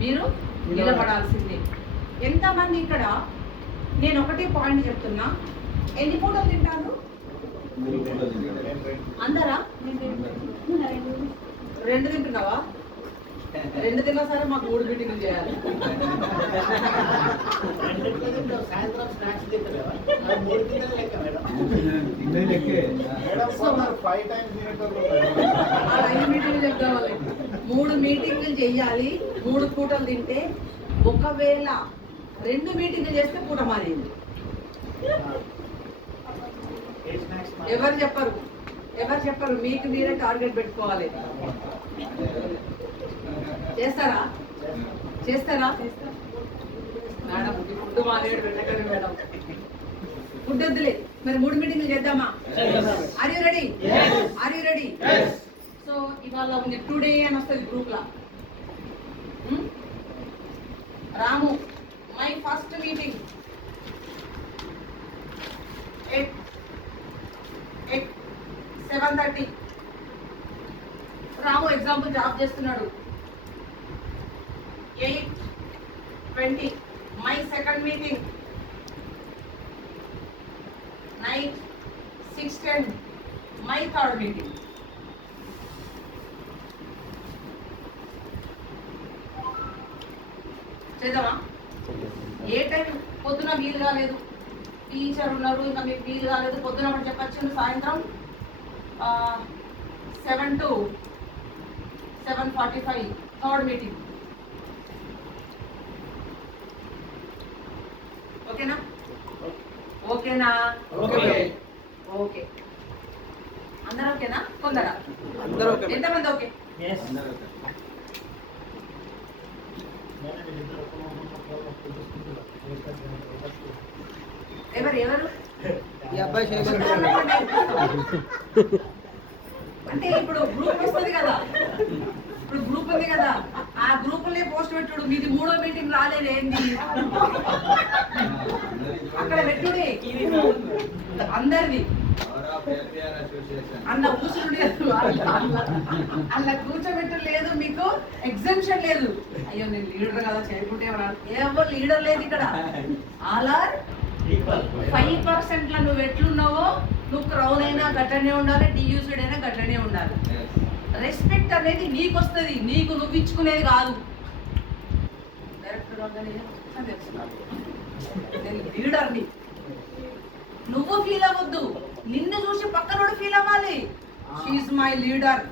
మీరు నిలబడాల్సిందే. ఎంతమంది ఇక్కడ నేను ఒకటే పాయింట్ చెప్తున్నా, ఎన్ని పూటలు తింటాను అందరా? 2 తింటున్నావా? 2 తిన్నా సరే మాకు 3 మీటింగ్లు చేయాలి. సాయంత్రం స్నాక్స్ తింటారా? 3 తిన్నది లెక్క మేడం. 5 మీటింగ్లు చెప్తాం వాళ్ళకి. 3 మీటింగ్లు చెయ్యాలి. 3 పూటలు తింటే, ఒకవేళ 2 మీటింగ్లు చేస్తే పూట మారింది. ఎవరు చెప్పరు, మీకు మీరే టార్గెట్ పెట్టుకోవాలి. చేస్తారా మేడం? ఫుడ్ మానేడు పెట్టకండి మేడం, ఫుడ్ వద్దులే. మరి 3 మీటింగ్లు చేద్దామా? Are you ready? సో ఇవాళ ఉంది టుడే అని వస్తుంది group law. Ramu, my first meeting 7:30. Ramu example job చేస్తున్నాడు. 8:20 my second meeting. Night 6:10 my third meeting. చేద్దామా? ఏ టైం? పొద్దున వీలు కాలేదు, టీచర్ ఉన్నారు, ఇంకా మీకు వీలు కాలేదు, పొద్దున ఒకటి చెప్పచ్చు, సాయంత్రం 7 to 7:45 థర్డ్ మీటింగ్. ఓకేనా? ఓకే. అందరూ ఓకేనా? కొందరా? ఎంతమంది ఓకే? ఎవరు అంటే ఇప్పుడు గ్రూప్ వస్తుంది కదా, ఉంది కదా, ఆ గ్రూపులే పోస్ట్ పెట్టుడు. మీది 3వ మీటింగ్ రాలేదేంది? అక్కడ పెట్టుడే అందరిది. అన్న కూర్చుండే అలా కూర్చోబెట్టు లేదు, మీకు ఎగ్జామ్షన్ లేదు. అయ్యో నేను లీడర్ కదా చేయకుంటే ఎవరు లీడర్ లేదు ఇక్కడ. All are 5%. నువ్వు ఎట్లున్నావో, నువ్వు క్రౌన్ అయినా గట్లనే ఉండాలి, డియూస్డ్ అయినా గట్లనే ఉండాలి. రెస్పెక్ట్ అనేది నీకు వస్తుంది, నీకు నువ్వు ఇచ్చుకునేది కాదు. నేను లీడర్ని, నువ్వు ఫీల్ అవ్వద్దు, నిన్ను చూసి పక్కనోడు ఫీల్ అవ్వాలి. She my leader.